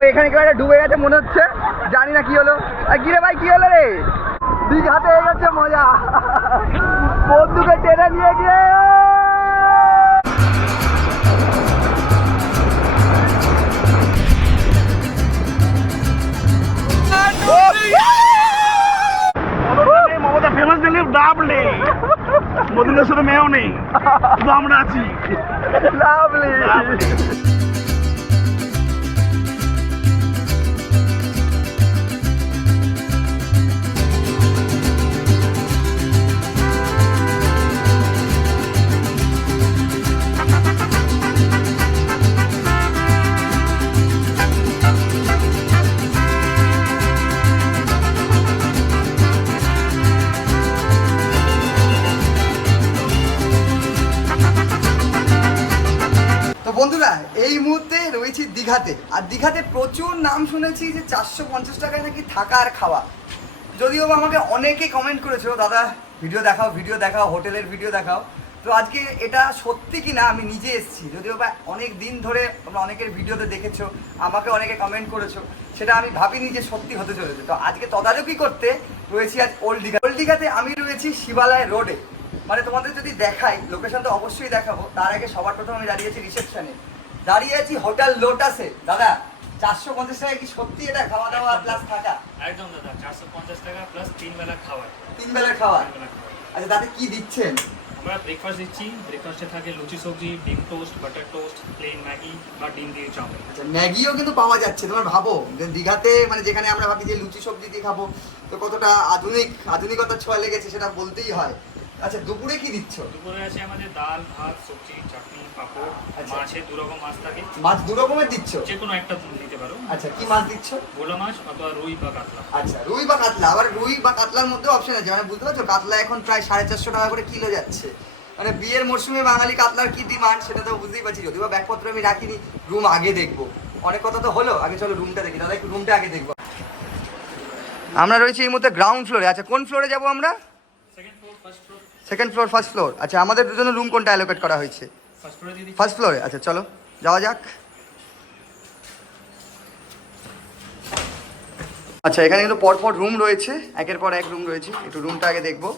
এখানে কেউ একটা ডুবে গেছে মনে হচ্ছে, জানি না কি হলো। আর কি রে ভাই, কি হলো রে? দীঘাতে হয়ে যাচ্ছে মজা, বন্ধুকে টেনে নিয়ে গিয়ে মমতা ফেমাস দিলে ডাব নেই, মদিনার সাথে মেয়েও নেই, শুধু আমরা আছি। লাভলি। বন্ধুরা এই মুহূর্তে রয়েছি দীঘাতে, আর দীঘাতে প্রচুর নাম শুনেছি যে 450 টাকায় নাকি থাকা আর খাওয়া। যদিও বা আমাকে অনেকে কমেন্ট করেছো, দাদা ভিডিও দেখাও, হোটেলের ভিডিও দেখাও। তো আজকে এটা সত্যি কি না আমি নিজে এসেছি, যদিও বা অনেক দিন ধরে তোমরা অনেকের ভিডিওতে দেখেছো, আমাকে অনেকে কমেন্ট করেছো, সেটা আমি ভাবিনি যে সত্যি হতে চলেছে। তো আজকে তদারকি করতে রয়েছি আজ ওল্ড দীঘাতে। আমি রয়েছি শিবালয় রোডে, মানে তোমাদের যদি দেখাই লোকেশন তো অবশ্যই দেখাবো, তার আগে সবার প্রথম আমি দাঁড়িয়ে আছি রিসেপশনে, দাঁড়িয়ে আছি হোটেল লোটাসে। দাদা 450 টাকা কি সত্যি এটা খাওয়া দাওয়া প্লাস থাকা? একদম দাদা, 450 টাকা প্লাস 3 বেলা খাবার। 3 বেলা খাওয়া? আচ্ছা, তাতে কি দিচ্ছেন? আমরা ব্রেকফাস্ট দিচ্ছি। ব্রেকফাস্টে থাকে লুচি সবজি, ডিম toast, butter toast, plane Maggi বা ডিম দিয়ে চাউমিন। আচ্ছা, ম্যাগিও কিন্তু পাওয়া যাচ্ছে। তোমার ভাবো যে দীঘাতে, মানে যেখানে আমরা ভাবি যে লুচি সবজি দিয়ে খাবো, তো কতটা আধুনিকতার ছোঁয়া লেগেছে সেটা বলতেই হয়। আচ্ছা, দুপুরে কি দিচ্ছ? দুপুরে আছে আমাদের ডাল, ভাত, সবজি, চাটনি, পাঁপড়, মাছের 2 রকম মাছ থাকে। মাছ 2 রকমের দিচ্ছ? যে কোনো একটা নিতে পারো। আচ্ছা, কি মাছ দিচ্ছ? ভোলা মাছ অথবা রুই বা কাতলা। আচ্ছা, রুই বা কাতলা। আবার রুই বা কাতলার মধ্যে অপশন আছে, মানে বুঝতে পারছো কাতলা এখন প্রায় 450 টাকা করে কিলো যাচ্ছে। মানে বিয়ের মরশুমে বাঙালি কাতলার কি ডিমান্ড সেটা তো বুঝতেই পারছি। যদিও বা ব্যাগপত্র আমি রাখিনি, রুম আগে দেখবো। অনেক কথা তো হলো, আগে চলো রুমটা দেখি। দাদা একটু রুমটা আগে দেখবো। আমরা রয়েছি এই মুহূর্তে গ্রাউন্ড ফ্লোরে। আচ্ছা, কোন ফ্লোরে যাবো আমরা? Second floor, first floor. আচ্ছা, আমাদের দুজনের রুম কোনটা অ্যালোকেট করা হয়েছে? ফার্স্ট ফ্লোরে। আচ্ছা চলো যাওয়া যাক। আচ্ছা, এখানে কিন্তু পরপর রুম রয়েছে, একের পর এক রুম রয়েছে। একটু রুমটা আগে দেখবো।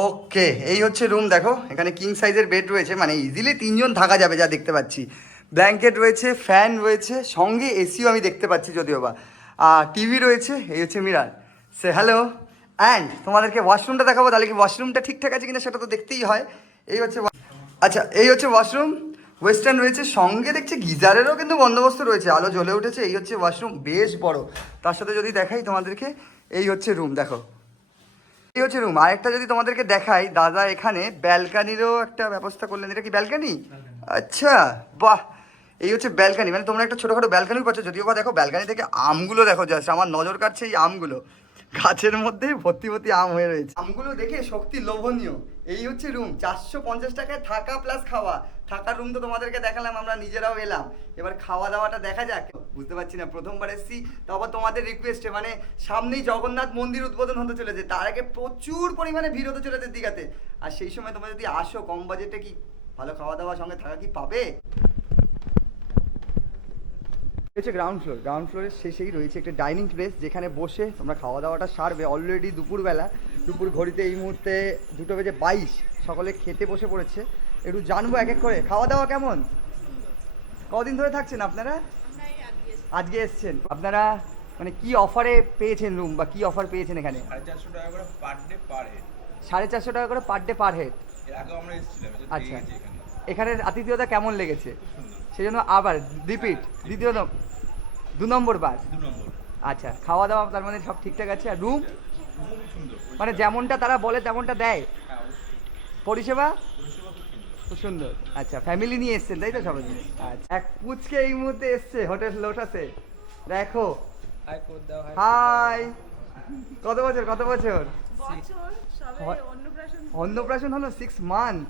ওকে, এই হচ্ছে রুম। দেখো এখানে কিং সাইজের বেড রয়েছে, মানে ইজিলি 3 জন থাকা যাবে যা দেখতে পাচ্ছি। ব্ল্যাঙ্কেট রয়েছে, ফ্যান রয়েছে, সঙ্গে এসিও আমি দেখতে পাচ্ছি যদিও বা। আর টিভি রয়েছে, এই হচ্ছে মিরার। Say hello. অ্যান্ড তোমাদেরকে ওয়াশরুমটা দেখাবো, তাহলে কি ওয়াশরুমটা ঠিকঠাক আছে কিনা সেটা তো দেখতেই হয়। এই হচ্ছে, আচ্ছা এই হচ্ছে ওয়াশরুম। ওয়েস্টার্ন রয়েছে, সঙ্গে দেখছি গিজারেরও কিন্তু বন্দোবস্ত রয়েছে, আলো জ্বলে উঠেছে। এই হচ্ছে ওয়াশরুম, বেশ বড়। তার সাথে যদি দেখাই তোমাদেরকে, এই হচ্ছে রুম। দেখো এই হচ্ছে রুম। আরেকটা যদি তোমাদেরকে দেখাই, দাদা এখানে ব্যালকানিরও একটা ব্যবস্থা করলেন। এটা কি ব্যালকানি? আচ্ছা, বাহ। এই হচ্ছে ব্যালকানি, মানে তোমরা একটা ছোটোখাটো ব্যালকানি পাচ্ছ। যদিও বা দেখো ব্যালকানি থেকে আমগুলো দেখো, জাস্ট আমার নজর কাটছে এই আমগুলো। গাছের মধ্যে ভর্তি ভর্তি আম হয়ে রয়েছে, আমগুলো দেখে সত্যি লোভনীয়। এই হচ্ছে রুম, 450 টাকায় থাকা প্লাস খাওয়া। থাকার রুম তো তোমাদেরকে দেখালাম, আমরা নিজেরাও এলাম। এবার খাওয়া দাওয়াটা দেখা যাক। বুঝতে পারছি না, প্রথমবার এসেছি। তারপর তোমাদের রিকোয়েস্টে, মানে সামনেই জগন্নাথ মন্দির উদ্বোধন হতে চলেছে, তার আগে প্রচুর পরিমাণে ভিড় হতে চলেছে দীঘাতে। আর সেই সময় তোমরা যদি আসো কম বাজেটে, কি ভালো খাওয়া দাওয়ার সঙ্গে থাকা কি পাবে? হচ্ছে গ্রাউন্ড ফ্লোর। গ্রাউন্ড ফ্লোরের শেষেই রয়েছে একটা ডাইনিং প্লেস, যেখানে বসে তোমরা খাওয়া দাওয়াটা সারবে। অলরেডি দুপুরবেলা, দুপুর ঘড়িতে এই মুহূর্তে 2:22, সকলে খেতে বসে পড়েছে। একটু জানবো এক এক করে খাওয়া দাওয়া কেমন, কদিন ধরে থাকছেন আপনারা? আজকে এসছেন আপনারা, মানে কি অফারে পেয়েছেন রুম, বা কি অফার পেয়েছেন এখানে? 450 টাকা করে পার ডে পার হেড। 450 টাকা করে পার ডে পার হেড। এর আগে আমরা এসেছিলাম। আচ্ছা, এখানের আতিথেয়তা কেমন লেগেছে? সেই জন্য আবার রিপিট, দ্বিতীয় 2 নম্বর বার। 2 নম্বর। আচ্ছা, খাওয়া দাওয়া তার মানে সব ঠিকঠাক আছে। আর রুম খুব সুন্দর, মানে যেমনটা তারা বলে তেমনটা দেয়? হ্যাঁ অবশ্যই। পরিষেবা পরিষেবা খুব সুন্দর। খুব সুন্দর। আচ্ছা, ফ্যামিলি নিয়ে এসছেন তাই তো সবাই? আচ্ছা, এক পুচকে এই মুহূর্তে এসছে হোটেল লোটাসে। দেখো, হাই কোড দাও, হাই। হাই। কত বছর? বছর সবে অন্নপ্রাশন হলো 6 মান্থ।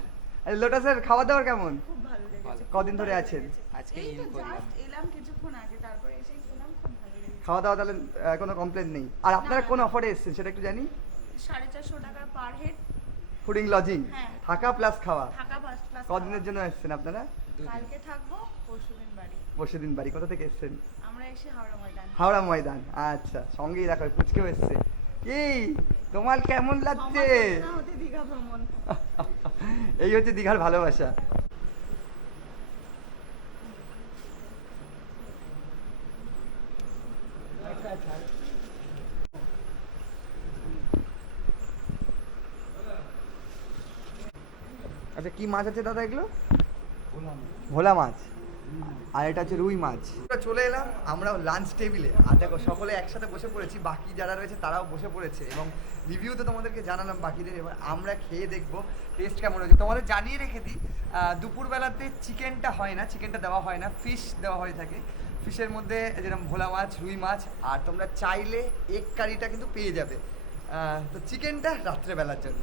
লোটাসের খাওয়া দাওয়ার কেমন? খুব ভালো লেগেছে। কদিন ধরে আছেন? আজকে এই তো জাস্ট এলাম কিছুক্ষণ আগে, তারপরে এসেই খেলাম, খুব ভালো লেগেছে। খাওয়া দাওয়া তাহলে কোনো কমপ্লেন নেই? আর আপনারা কোন অফারে এসেছেন সেটা একটু জানি। 450 টাকা পার হেড, ফুডিং লজিং, হ্যাঁ। থাকা প্লাস খাওয়া। থাকা প্লাস। কদিনের জন্য এসেছেন আপনারা? কালকে থাকবো, পরশুদিন বাড়ি। পরশুদিন বাড়ি। কোথা থেকে এসেছেন? আমরা এসে হাওড়া ময়দান। হাওড়া ময়দান, আচ্ছা। সঙ্গেই দেখো পুচকেও এসছে। এই তোমার কেমন লাগছে? সমালোচনা হতে দীঘা ভ্রমণ। এই হচ্ছে দীঘার ভালোবাসা। আচ্ছা কি মাছ আছে দাদা এগুলো? ভোলা মাছ, আর এটা হচ্ছে রুই মাছ। চলে এলাম আমরাও লাঞ্চ টেবিলে, আর দেখো সকলে একসাথে বসে পড়েছি, বাকি যারা রয়েছে তারাও বসে পড়েছে, এবং রিভিউ তো তোমাদেরকে জানালাম বাকিদের। এবার আমরা খেয়ে দেখবো টেস্ট কেমন হয়েছে। তোমাদের জানিয়ে রেখে দিই, দুপুরবেলাতে চিকেনটা হয় না, চিকেনটা দেওয়া হয় না, ফিশ দেওয়া হয়ে থাকে। ফিশের মধ্যে যেরকম ভোলা মাছ, রুই মাছ, আর তোমরা চাইলে এগ কারিটা কিন্তু পেয়ে যাবে। তো চিকেনটা রাত্রেবেলার জন্য।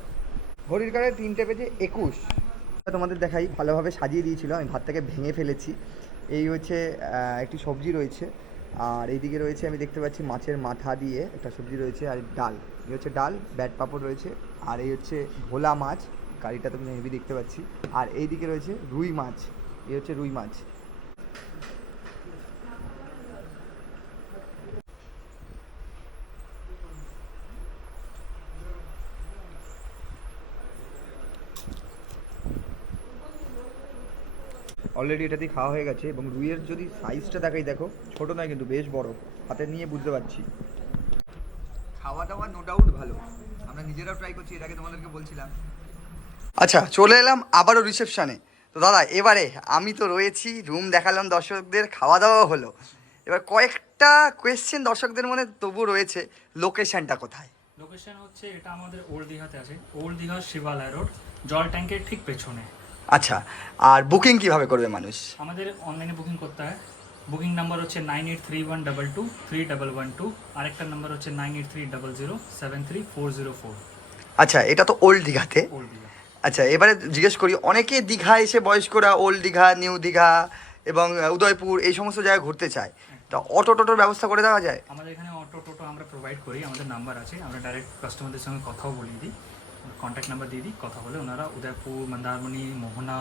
ঘড়ির কারে 3:21। তোমাদের দেখাই, ভালোভাবে সাজিয়ে দিয়েছিল, আমি ভাতটাকে ভেঙে ফেলেছি। এই হচ্ছে একটি সবজি রয়েছে, আর এইদিকে রয়েছে আমি দেখতে পাচ্ছি মাছের মাথা দিয়ে একটা সবজি রয়েছে, আর ডাল। এই হচ্ছে ডাল, ব্যাট পাঁপড় রয়েছে, আর এই হচ্ছে ভোলা মাছ, কারিটা তো কিন্তু হেভি দেখতে পাচ্ছি। আর এইদিকে রয়েছে রুই মাছ, এই হচ্ছে রুই মাছ। অলরেডি এটা দিয়ে খাওয়া হয়ে গেছে, এবং রুইয়ের যদি সাইজটা দেখাই, দেখো ছোটো নয় কিন্তু বেশ বড়, হাতে নিয়ে বুঝতে পারছি। খাওয়া দাওয়া নো ডাউট ভালো, আমরা নিজেরাও ট্রাই করছি, এর আগে তোমাদেরকে বলছিলাম। আচ্ছা চলে এলাম আবারও রিসেপশানে। তো দাদা এবারে আমি তো রয়েছি, রুম দেখালাম দর্শকদের, খাওয়া দাওয়াও হলো। এবার কয়েকটা কোয়েশ্চেন দর্শকদের মনে তবু রয়েছে, লোকেশনটা কোথায়? লোকেশন হচ্ছে এটা আমাদের ওল্ড দীঘাতে আছে, ওল্ড দীঘা শিবালয় রোড, জল ট্যাঙ্কের ঠিক পেছনে। আচ্ছা, আর বুকিং কিভাবে করবে মানুষ? আমাদের অনলাইনে বুকিং করতে হয়। বুকিং নাম্বার হচ্ছে 9831223112, আরেকটা নাম্বার হচ্ছে 9830073404। আচ্ছা, এটা তো ওল্ড দীঘাতে। ওল্ড দীঘা। আচ্ছা এবারে জিজ্ঞেস করি, অনেকে দীঘা এসে বয়স্করা ওল্ড দীঘা, নিউ দীঘা এবং উদয়পুর এই সমস্ত জায়গায় ঘুরতে চায়, তা অটো টোটোর ব্যবস্থা করে দেওয়া যায়? আমাদের এখানে অটো টোটো আমরা প্রোভাইড করি, আমাদের নাম্বার আছে, আমরা ডাইরেক্ট কাস্টমারদের সঙ্গে কথাও বলিয়ে দিই, কন্ট্যাক্ট নাম্বার দিয়ে দিই, কথা বলে ওনারা উদয়পুর, মন্দারমণি, মোহনা,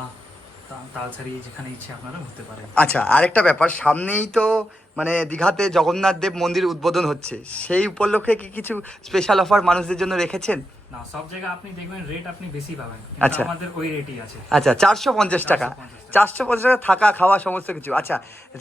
তালসারি যেখানে ইচ্ছে আপনারা ঘুরতে পারেন। আচ্ছা, আরেকটা ব্যাপার, সামনেই তো মানে দীঘাতে জগন্নাথ দেব মন্দির উদ্বোধন হচ্ছে, সেই উপলক্ষে কি কিছু স্পেশাল অফার মানুষদের জন্য রেখেছেন? না, সব জায়গায় আপনি দেখবেন রেট আপনি বেশি পাবেন, আচ্ছা। কিন্তু আমাদের ওই রেটই আছে। আচ্ছা, 450 টাকা, 450 টাকা থাকা খাওয়া সমস্ত কিছু। আচ্ছা,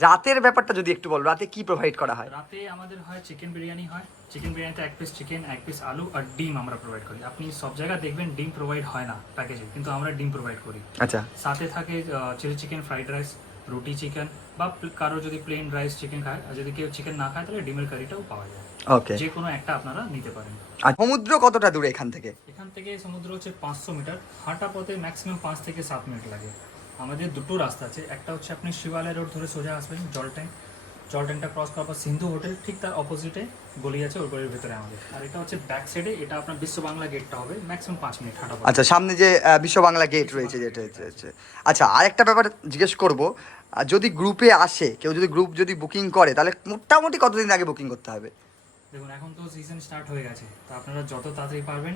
রাতের ব্যাপারটা যদি একটু বল, রাতে কি প্রোভাইড করা হয়? রাতে আমাদের হয় চিকেন বিরিয়ানি হয়, চিকেন বিরিয়ানিতে 1 পিস চিকেন, 1 পিস আলু আর ডিম আমরা প্রোভাইড করি। আপনি সব জায়গায় দেখবেন ডিম প্রোভাইড হয় না প্যাকেজে, কিন্তু আমরা ডিম প্রোভাইড করি। আচ্ছা, সাথে থাকে চিলি চিকেন, ফ্রাইড রাইস, রুটি চিকেন, বা কারো যদি প্লেন রাইস চিকেন খায়, আর যদি কেউ চিকেন না খায় তাহলে ডিমের কারিটাও পাওয়া যায়। ওকে, যে কোনো একটা আপনারা নিতে পারেন। আর সমুদ্র কতটা দূরে এখান থেকে? এখান থেকে সমুদ্র হচ্ছে 500 মিটার, হাঁটা পথে ম্যাক্সিমাম 5 থেকে 7 মিনিট লাগে। আমাদের দুটো রাস্তা আছে, একটা হচ্ছে আপনি শিবালয় রোড ধরে সোজা আসবেন, জল ট্যাঙ্কটা ক্রস করার পর সিন্ধু হোটেল, ঠিক তার অপোজিটে গলি আছে, ওই গলির ভিতরে আমাদের। আর এটা হচ্ছে ব্যাক সাইডে, এটা আপনার বিশ্ব বাংলা গেটটা হবে, ম্যাক্সিমাম 5 মিনিট হাঁটা পথে। আচ্ছা, সামনে যে বিশ্ব বাংলা গেট রয়েছে যেটা হচ্ছে। আচ্ছা, আরেকটা ব্যাপার জিজ্ঞেস করব, যদি গ্রুপে আসে কেউ, যদি গ্রুপ যদি বুকিং করে, তাহলে মোটামুটি কতদিন আগে বুকিং করতে হবে? দেখুন, এখন তো সিজন স্টার্ট হয়ে গেছে, তো আপনারা যত তাড়াতাড়ি পারবেন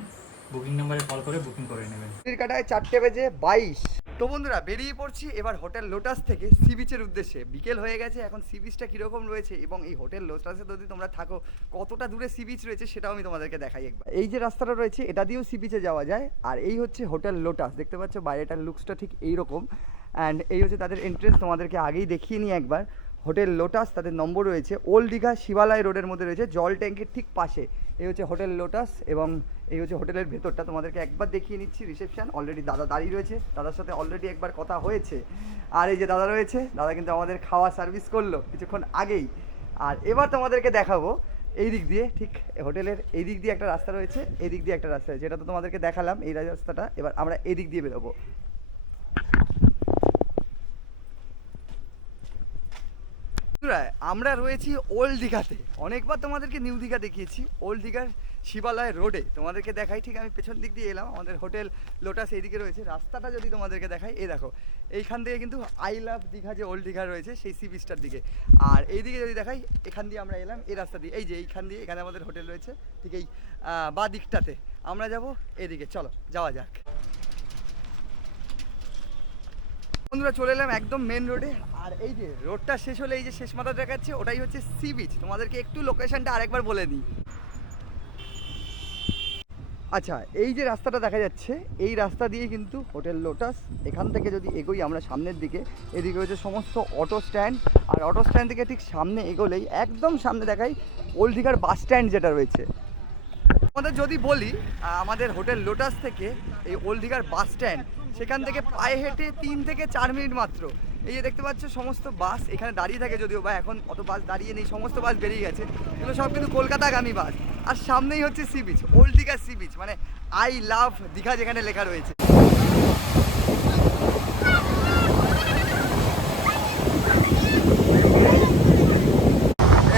বুকিং নাম্বারে কল করে বুকিং করে নেবেন। কাটায় 4:22। তো বন্ধুরা বেরিয়ে পড়ছি এবার হোটেল লোটাস থেকে সি বিচের উদ্দেশ্যে। বিকেল হয়ে গেছে, এখন সি বিচটা কীরকম রয়েছে এবং এই হোটেল লোটাসে যদি তোমরা থাকো কতটা দূরে সি বিচ রয়েছে সেটাও আমি তোমাদেরকে দেখাই একবার। এই যে রাস্তাটা রয়েছে এটা দিয়েও সি বিচে যাওয়া যায়, আর এই হচ্ছে হোটেল লোটাস, দেখতে পাচ্ছ বাইরেটার লুকসটা ঠিক এইরকম। অ্যান্ড এই হচ্ছে তাদের এন্ট্রেন্স, তোমাদেরকে আগেই দেখিয়ে নিই একবার। হোটেল লোটাস, তাদের নম্বর রয়েছে ওল্ড দীঘা শিবালয় রোডের মধ্যে রয়েছে, জল ট্যাঙ্কের ঠিক পাশে। এই হচ্ছে হোটেল লোটাস, এবং এই হচ্ছে হোটেলের ভেতরটা তোমাদেরকে একবার দেখিয়ে নিচ্ছি। রিসেপশন, অলরেডি দাদা দাঁড়িয়ে রয়েছে, দাদার সাথে অলরেডি একবার কথা হয়েছে। আর এই যে দাদা রয়েছে, দাদা কিন্তু আমাদের খাওয়া সার্ভিস করলো কিছুক্ষণ আগেই। আর এবার তোমাদেরকে দেখাবো এই দিক দিয়ে, ঠিক হোটেলের এই দিক দিয়ে একটা রাস্তা রয়েছে, এই দিক দিয়ে একটা রাস্তা রয়েছে, এটা তো তোমাদেরকে দেখালাম এই রাস্তাটা। এবার আমরা এই দিক দিয়ে বেরোবো। আমরা রয়েছি ওল্ড দীঘাতে, অনেকবার তোমাদেরকে নিউ দীঘা দেখিয়েছি, ওল্ড দীঘার শিবালয় রোডে তোমাদেরকে দেখাই। ঠিক আমি পেছন দিক দিয়ে এলাম, আমাদের হোটেল লোটাস এইদিকে রয়েছে। রাস্তাটা যদি তোমাদেরকে দেখাই, এই দেখো এইখান থেকে কিন্তু আই লাভ দীঘা যে ওল্ড দীঘা রয়েছে সেই সি বিচটার দিকে। আর এইদিকে যদি দেখাই, এখান দিয়ে আমরা এলাম এই রাস্তা দিয়ে, এই যে এইখান দিয়ে, এখানে আমাদের হোটেল রয়েছে ঠিক এই বা দিকটাতে। আমরা যাব এদিকে, চলো যাওয়া যাক। বন্ধুরা চলে এলাম একদম মেন রোডে, আর এই যে রোডটা শেষ হলে এই যে শেষ মাথা দেখাচ্ছে ওটাই হচ্ছে সি বিচ। তোমাদেরকে একটু লোকেশনটা আরেকবার বলে দিই। আচ্ছা, এই যে রাস্তাটা দেখা যাচ্ছে এই রাস্তা দিয়ে কিন্তু হোটেল লোটাস, এখান থেকে যদি এগোই আমরা সামনের দিকে, এদিকে হচ্ছে সমস্ত অটো স্ট্যান্ড, আর অটো স্ট্যান্ড থেকে ঠিক সামনে এগোলেই একদম সামনে দেখাই ওল্ড দীঘার বাস স্ট্যান্ড যেটা রয়েছে। আমাদের যদি বলি আমাদের হোটেল লোটাস থেকে এই ওল্ড দীঘার বাস স্ট্যান্ড, সেখান থেকে পায়ে হেঁটে 3 থেকে 4 মিনিট মাত্র। এই যে দেখতে পাচ্ছ সমস্ত বাস এখানে দাঁড়িয়ে থাকে, যদিও বা এখন অত বাস দাঁড়িয়ে নেই, সমস্ত বাস বেরিয়ে গেছে, এগুলো সব কিন্তু কলকাতাগামী বাস। আর সামনেই হচ্ছে sea beach, old Digha sea beach, মানে আই লাভ দীঘা যেখানে লেখা রয়েছে।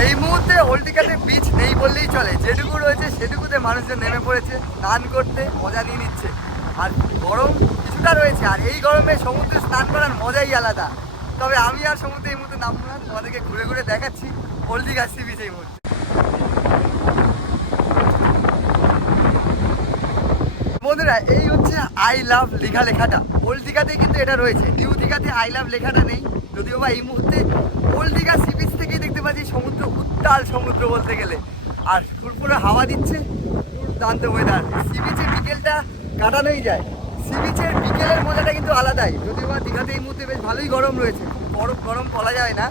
এই মুহূর্তে ওল্ড দীঘাতে বিচ নেই বললেই চলে, যেটুকু রয়েছে সেটুকুতে মানুষজন নেমে পড়েছে স্নান করতে, মজা নিয়ে নিচ্ছে। আর গরম কিছুটা রয়েছে, আর এই গরমে সমুদ্রে স্নান করার মজাই আলাদা। তবে আমি আর সমুদ্রে এই মুহূর্তে নামবো না, তোমাদেরকে ঘুরে ঘুরে দেখাচ্ছি ওল্ড দীঘা সি বিচ এই মুহূর্তে। বন্ধুরা এই হচ্ছে আই লাভ দীঘা লেখাটা, ওল্ড দীঘাতে কিন্তু এটা রয়েছে, নিউ দীঘাতে আই লাভ লেখাটা নেই। যদিও বা এই মুহূর্তে ওল্ড দীঘা সি বিচ থেকেই দেখতে পাচ্ছি সমুদ্র, উত্তাল সমুদ্র বলতে গেলে, আর ফুরফুরে হাওয়া দিচ্ছে, দুর্দান্ত ওয়েদার। সি বিচে বিকেলটা কাটানোই যায়, সি বিচের বিকেলের মজাটা কিন্তু আলাদাই। যদিও বা দীঘাতে এই মুহূর্তে বেশ ভালোই গরম রয়েছে, খুব গরম বলা যায় না।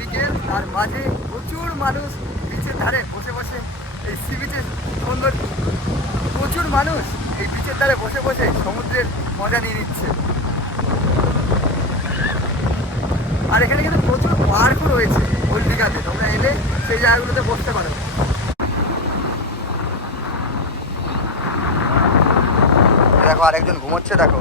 বিকেল আর মাঝে প্রচুর মানুষ বিচের ধারে বসে বসে এই সি বিচের সৌন্দর্য, প্রচুর মানুষ এই বিচের ধারে বসে বসে সমুদ্রের মজা নিয়ে নিচ্ছে। আর এখানে কিন্তু প্রচুর পার্কও রয়েছে ওল্ড দীঘাতে, তোমরা এলে সেই জায়গাগুলোতে বসতে পারো। দেখো আরেকজন ঘুমোচ্ছে, দেখো